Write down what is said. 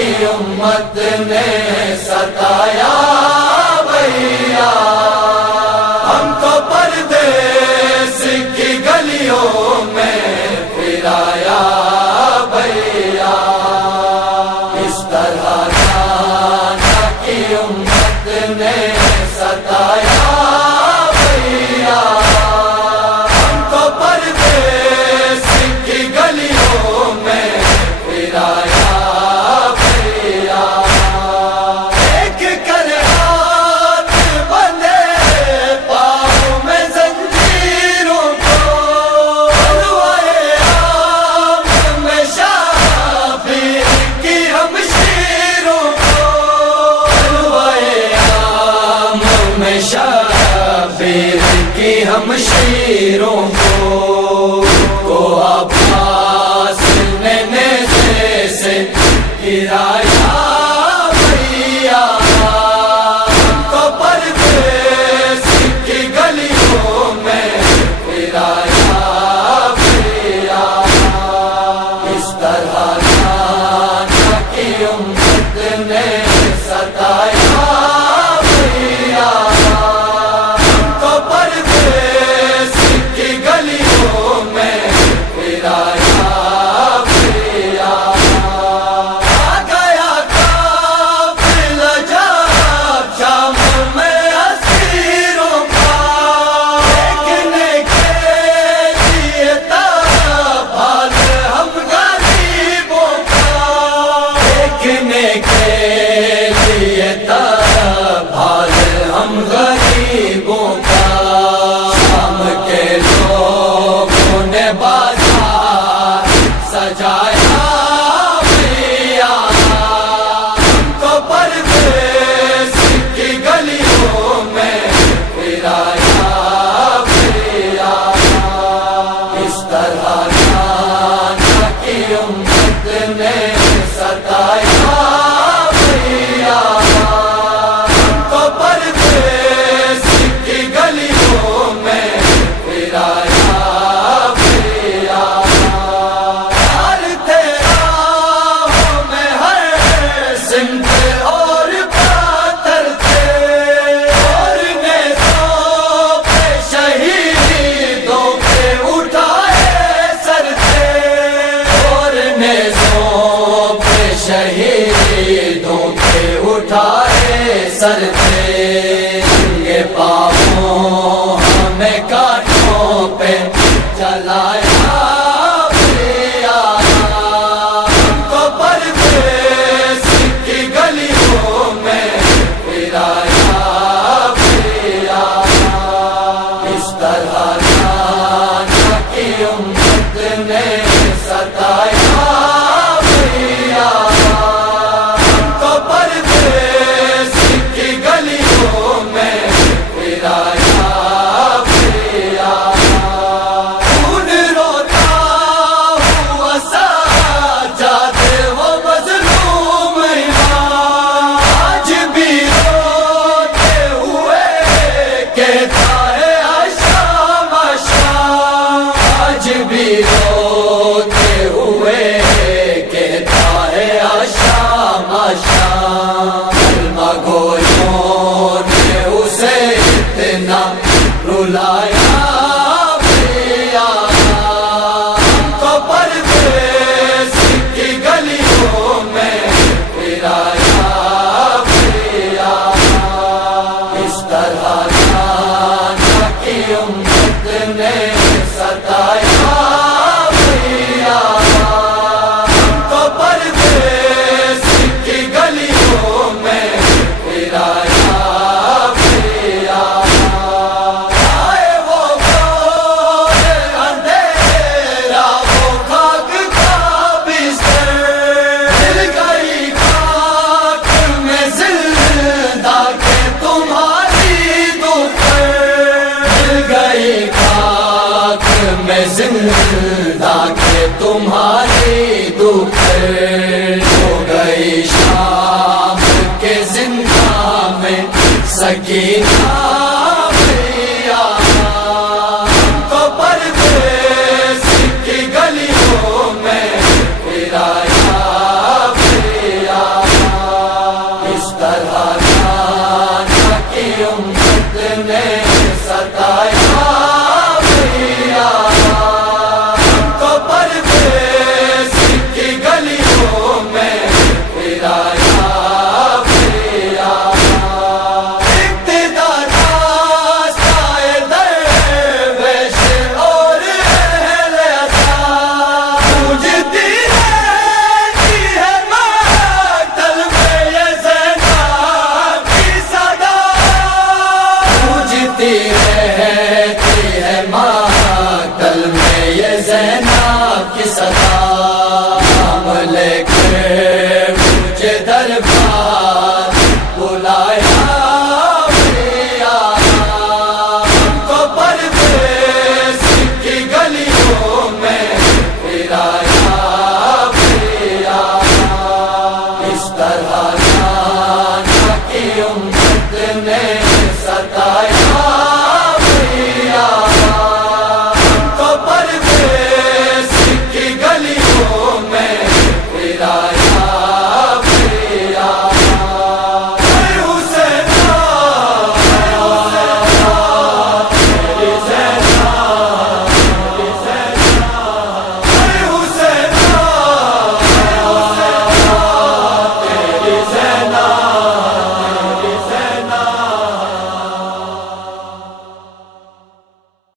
کی امت نے ستایا بھیا، ہم تو پردیس کی گلیوں میں پھرایا بھیا، اس طرح جانا کی امت نے ستایا بھیا، ہم تو پردیس کی گلیوں میں پھرایا بھیا، ایک کر ہاتھ بندھے پاؤں میں زنجیروں کو، حلوائے عام میں شابیر کی ہم شیروں کو، حلوائے عام میں شابیر کی ہم شیروں کو عباس نے نیزے سے گرایا بھیا، ہم تو پردیس کی گلیوں میں پھرایا بھیا، اس طرح جانا کی امت نے ستایا بھیا، ہم تو پردیس کی گلیوں میں پھرایا بھیا، آ گیا قافلہ جب شام میں اسیروں کا، دیکھنے کے لیے تب حال ہم غریبوں کا، دیکھنے کے لیے تب حال ہم غریبوں کا، شام کے لوگوں نے بازار سجایا بھیا، ہم تو پردیس کی گلیوں میں پھرایا بھیا، اس طرح جانا کی امت نے ستایا بھیا، ہم تو پردیس کی گلیوں میں پھرایا بھیا، یار تیرا ہوں میں ہر سمت اور پاتر تھے، اور نیزوں پہ شہیدوں کے اٹھائے سر تھے، اور نیزوں پہ شہیدوں کے اٹھائے سر تھے، ننگے پاؤں ہمیں کانٹوں پہ چلایا بھیا، ہم تو پردیس کی گلیوں میں پھرایا بھیا، اس طرح جانا کی امت نے ستایا بھیا، ہم تو پردیس کی گلیوں میں پھرایا بھیا، خون روتا ہوا سجاد وہ مظلوم یہاں، آج بھی روتے ہوئے کہتا ہے شام شام، آج بھی روتے ہوئے کہتا ہے شام شام، کلمہ گویوں نے اسے اتنا رلایا بھیا، ہم تو پردیس کی گلیوں میں پھرایا بھیا، اس طرح جانا کی امت نے ستایا بھیا، ہم تو پردیس کی گلیوں میں پھرایا بھیا، آئے وہ گور اندھیرا وہ خاک کا بستر، مل گئی خاک میں زندہ کے تمہاری دوپہر، مل گئی خاک میں زندہ کے تمہاری دوپہر، ہو گئی شام کے زندہ میں سکینہ بھیا، ہم تو پردیس کی گلیوں میں پھرایا بھیا، کی صدا لے کے مجھے دربار بلایا بھیا تو پردیس کی گلیوں میں پھرایا